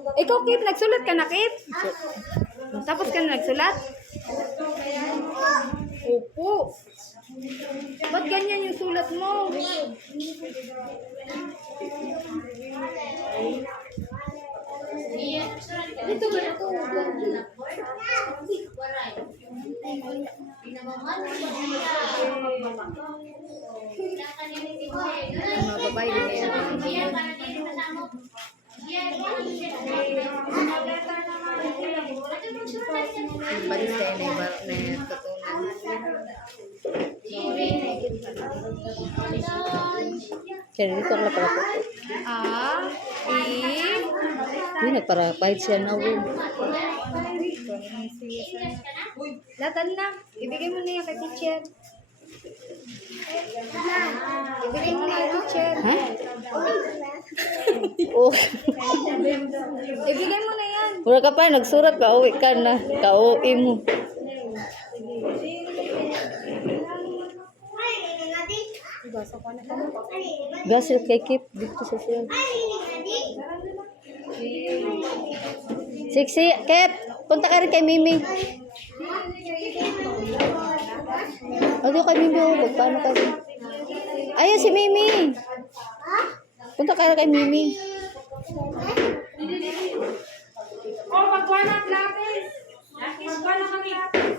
Ikaw, Kip, nagsulat ka na, Kip? Tapos ka na nagsulat? Opo. Ba't ganyan yung sulat mo? Dito ba ito? Mga babae, balis kayo na Kaya dito ang lapala po. Hindi, nagparapahit siya na win. Latan na. Ibigay mo na yan kay teacher. Ibigay mo na kay teacher. Ha? Oh. Ibigay mo na yan. Wala ka pa, nagsurat ka, uwi ka na. Ka-uwi mo. Gasil kay Kip dito sa siya. Siksi, Kip, punta ka rin kay Mimi. Ano kay Mimi, huwag paano ka rin? Ayun si Mimi. Punta ka rin kay Mimi. Oh, magkuha ng lapis. Magkuha ng lapis.